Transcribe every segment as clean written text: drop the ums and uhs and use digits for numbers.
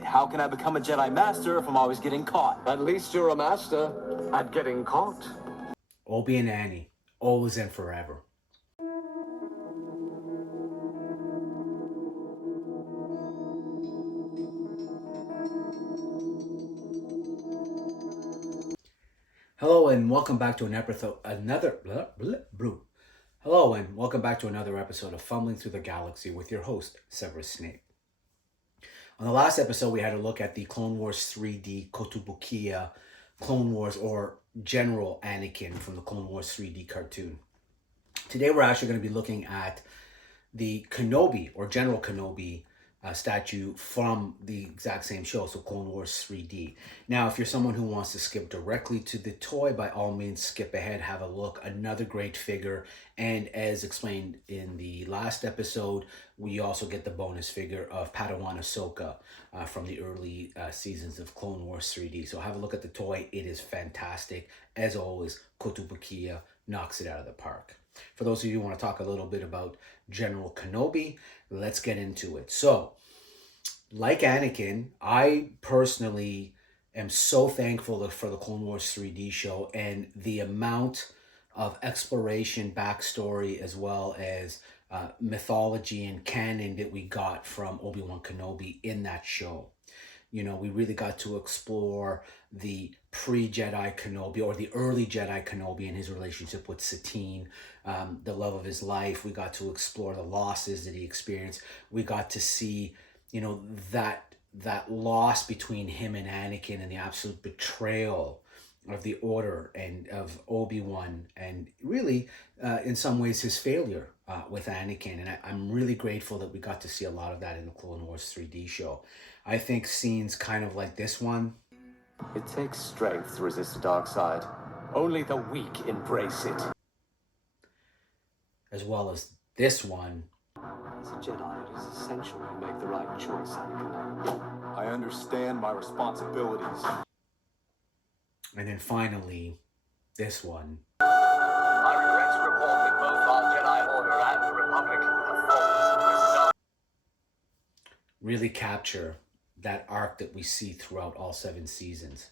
it. How can I become a Jedi Master if I'm always getting caught? At least you're a master at getting caught. Obi and Annie, always and forever. Hello and welcome back to Hello and welcome back to another episode of Fumbling Through the Galaxy with your host, Severus Snape. On the last episode, we had a look at the Clone Wars 3D Kotobukiya Clone Wars or General Anakin from the Clone Wars 3D cartoon. Today, we're actually going to be looking at the Kenobi or General Kenobi statue from the exact same show, so Clone Wars 3D. Now, if you're someone who wants to skip directly to the toy, by all means, skip ahead, have a look. Another great figure, and as explained in the last episode, we also get the bonus figure of Padawan Ahsoka from the early seasons of Clone Wars 3D. So have a look at the toy. It is fantastic. As always, Kotobukiya knocks it out of the park. For those of you who want to talk a little bit about General Kenobi, let's get into it. So, like Anakin, I personally am so thankful for the Clone Wars 3D show and the amount of exploration, backstory, as well as mythology and canon that we got from Obi-Wan Kenobi in that show. You know, we really got to explore the pre-Jedi Kenobi or the early Jedi Kenobi and his relationship with Satine, the love of his life. We got to explore the losses that he experienced. We got to see, you know, that loss between him and Anakin and the absolute betrayal of the Order and of Obi-Wan, and really, in some ways, his failure with Anakin. And I'm really grateful that we got to see a lot of that in the Clone Wars 3D show. I think scenes kind of like this one. It takes strength to resist the dark side. Only the weak embrace it. As well as this one. As a Jedi, it is essential you make the right choice, Anakin. I understand my responsibilities. And then finally, this one. I regret to report that both our Jedi Order and the Republic have fallen with really capture that arc that we see throughout all 7 seasons.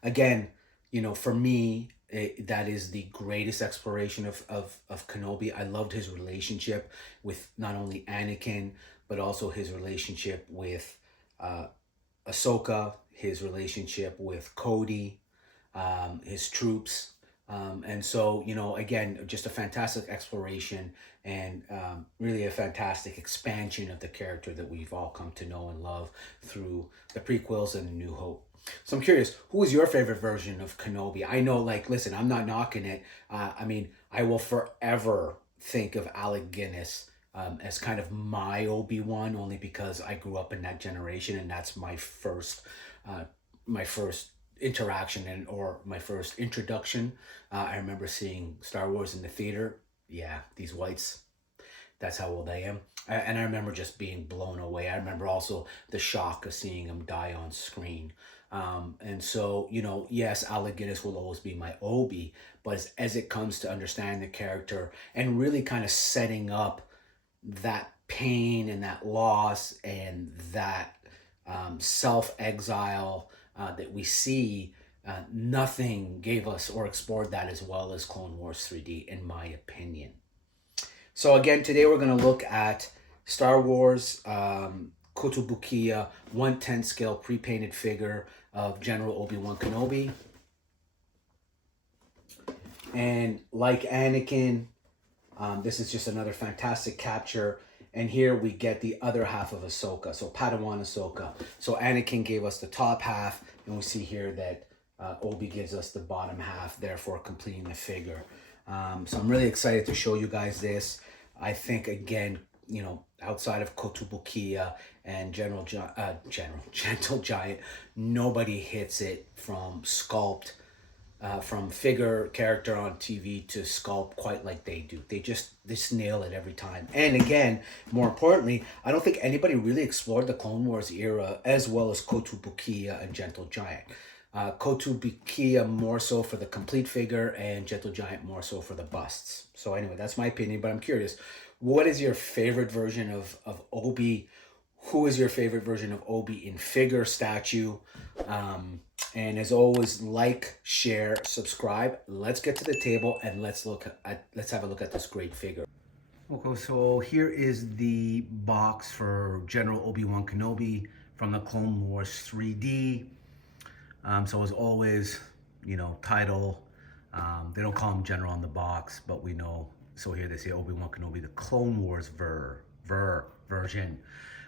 Again, you know, for me, that is the greatest exploration of Kenobi. I loved his relationship with not only Anakin, but also his relationship with Ahsoka, his relationship with Cody, his troops. And so, you know, again, just a fantastic exploration and really a fantastic expansion of the character that we've all come to know and love through the prequels and New Hope. So I'm curious, who is your favorite version of Kenobi? I know, like, listen, I'm not knocking it. I mean, I will forever think of Alec Guinness as kind of my Obi-Wan, only because I grew up in that generation and that's my first interaction or my first introduction. I remember seeing Star Wars in the theater. Yeah, these whites, that's how old I am. And I remember just being blown away. I remember also the shock of seeing him die on screen. And so, you know, yes, Alec Guinness will always be my Obi, but as it comes to understanding the character and really kind of setting up that pain and that loss and that self-exile that we see, nothing gave us or explored that as well as Clone Wars 3D, in my opinion. So again, today we're going to look at Star Wars Kotobukiya 1/10 scale pre-painted figure of General Obi-Wan Kenobi. And like Anakin, this is just another fantastic capture. And here we get the other half of Ahsoka, so Padawan Ahsoka. So Anakin gave us the top half, and we see here that Obi gives us the bottom half, therefore completing the figure. So I'm really excited to show you guys this. I think, again, you know, outside of Kotobukiya and Gentle Giant, nobody hits it from sculpt, from figure character on TV to sculpt quite like they do. They just nail it every time. And again, more importantly, I don't think anybody really explored the Clone Wars era as well as Kotobukiya and Gentle Giant. Kotobukiya more so for the complete figure and Gentle Giant more so for the busts. So anyway, that's my opinion, but I'm curious, what is your favorite version of Obi? who is your favorite version of Obi in figure, statue. And as always, like, share, subscribe. Let's get to the table and let's have a look at this great figure. Okay, so here is the box for General Obi-Wan Kenobi from the Clone Wars 3D. So as always, title. They don't call him General on the box, but we know. So here they say Obi-Wan Kenobi, the Clone Wars version.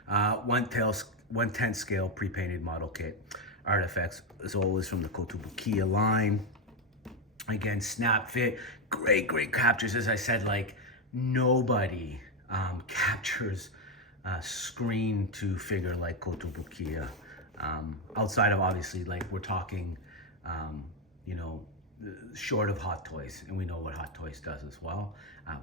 1/10 scale pre-painted model kit. Artifacts, as always, from the Kotobukiya line. Again, snap fit, great captures. As I said, like nobody captures screen to figure like Kotobukiya. Outside of, obviously, like we're talking, short of Hot Toys, and we know what Hot Toys does as well.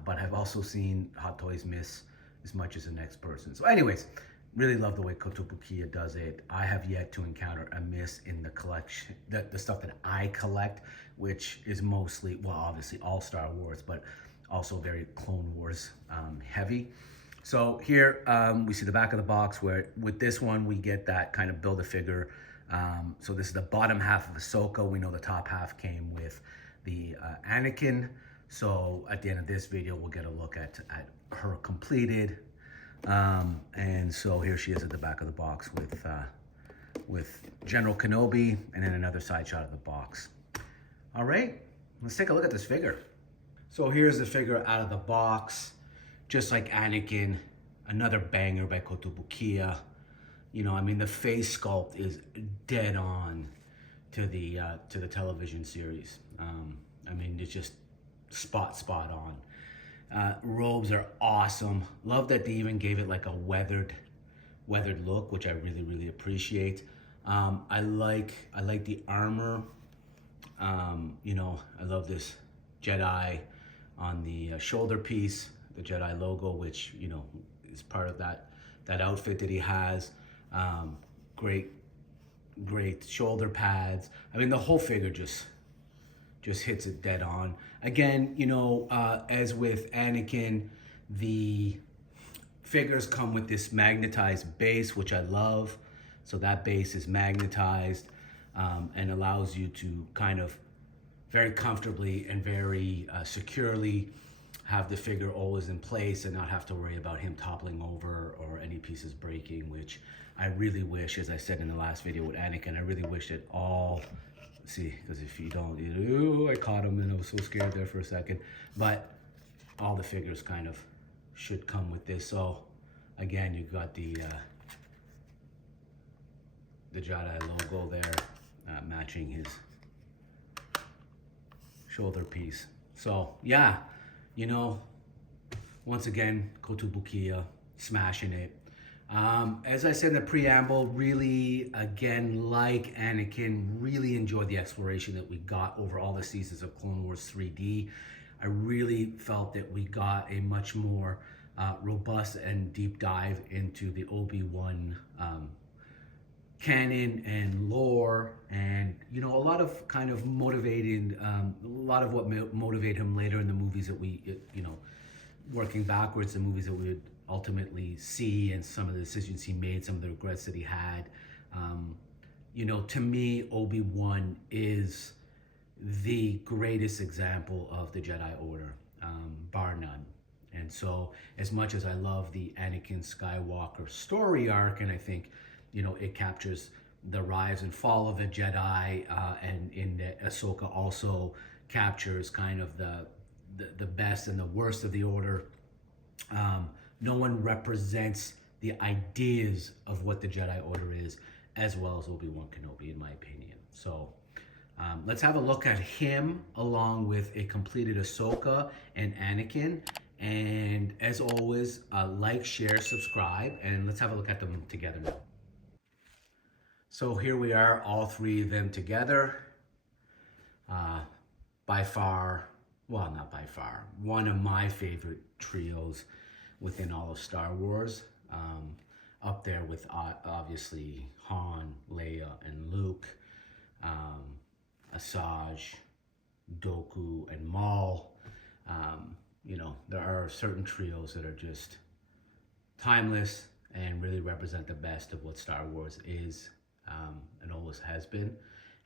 But I've also seen Hot Toys miss as much as the next person. So anyways, really love the way Kotobukiya does it. I have yet to encounter a miss in the collection, the stuff that I collect, which is mostly, well, obviously all Star Wars, but also very Clone Wars heavy. So here we see the back of the box, where with this one we get that kind of Build-A-Figure. So this is the bottom half of Ahsoka. We know the top half came with the Anakin. So at the end of this video, we'll get a look at her completed. And so here she is at the back of the box with General Kenobi, and then another side shot of the box. All right, let's take a look at this figure. So here's the figure out of the box, just like Anakin, another banger by Kotobukiya. The face sculpt is dead on to the television series. It's just spot on. Robes are awesome. Love that they even gave it like a weathered look, which I really appreciate. I like the armor. I love this Jedi on the shoulder piece, the Jedi logo, which is part of that outfit that he has. Great shoulder pads. The whole figure just hits it dead on. Again, as with Anakin, the figures come with this magnetized base, which I love. So that base is magnetized and allows you to kind of very comfortably and very securely have the figure always in place and not have to worry about him toppling over or any pieces breaking, which I really wish, as I said in the last video with Anakin, I really wish that all, see, because if you don't, I caught him and I was so scared there for a second, but all the figures kind of should come with this. So again, you've got the Jedi logo there, matching his shoulder piece. So yeah, once again, Kotobukiya smashing it. As I said in the preamble, really, again, like Anakin, really enjoyed the exploration that we got over all the seasons of Clone Wars 3D. I really felt that we got a much more robust and deep dive into the Obi-Wan canon and lore, and a lot of kind of motivating, a lot of what motivated him later in the movies that we, working backwards, the movies that we would ultimately see, and some of the decisions he made, some of the regrets that he had. To me, Obi-Wan is the greatest example of the Jedi Order, bar none. And so, as much as I love the Anakin Skywalker story arc, and I think, it captures the rise and fall of the Jedi, and in the Ahsoka also captures kind of the best and the worst of the Order. No one represents the ideas of what the Jedi Order is as well as Obi-Wan Kenobi, in my opinion. So let's have a look at him along with a completed Ahsoka and Anakin. And as always, like, share, subscribe, and let's have a look at them together now. So here we are, all three of them together. By far, well, not by far, one of my favorite trios within all of Star Wars. Up there with obviously Han, Leia, and Luke, Asajj, Dooku, and Maul. There are certain trios that are just timeless and really represent the best of what Star Wars is, and always has been.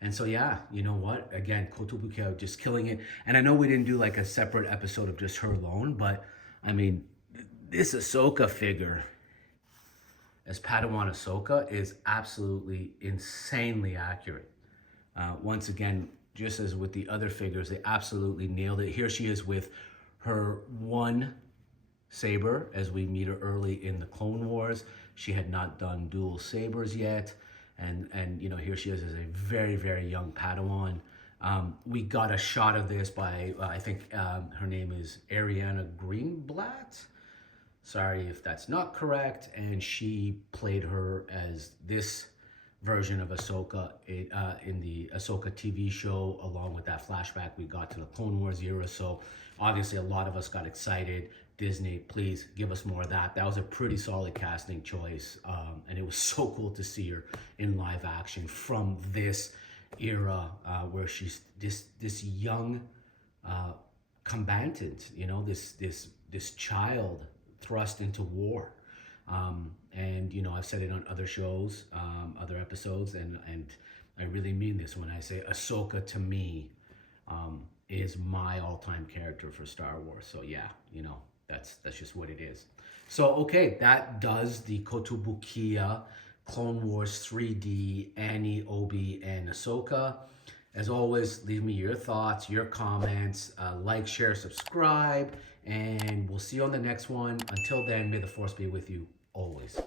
And so, yeah, you know what? Again, Kotobukiya just killing it. And I know we didn't do like a separate episode of just her alone, but I mean, this Ahsoka figure as Padawan Ahsoka is absolutely insanely accurate. Once again, just as with the other figures, they absolutely nailed it. Here she is with her one saber as we meet her early in the Clone Wars. She had not done dual sabers yet. And you know, here she is as a very, very young Padawan. We got a shot of this by, I think her name is Ariana Greenblatt. Sorry if that's not correct. And she played her as this version of Ahsoka in the Ahsoka TV show, along with that flashback we got to the Clone Wars era. So obviously a lot of us got excited. Disney, please give us more of that. That was a pretty solid casting choice. And it was so cool to see her in live action from this era where she's this young combatant, you know, this child thrust into war. And, you know, I've said it on other shows, other episodes, and I really mean this when I say Ahsoka to me is my all-time character for Star Wars. So yeah, you know, that's just what it is. So, okay, that does the Kotobukiya Clone Wars 3D, Annie, Obi, and Ahsoka. As always, leave me your thoughts, your comments, like, share, subscribe, and we'll see you on the next one. Until then, may the Force be with you always.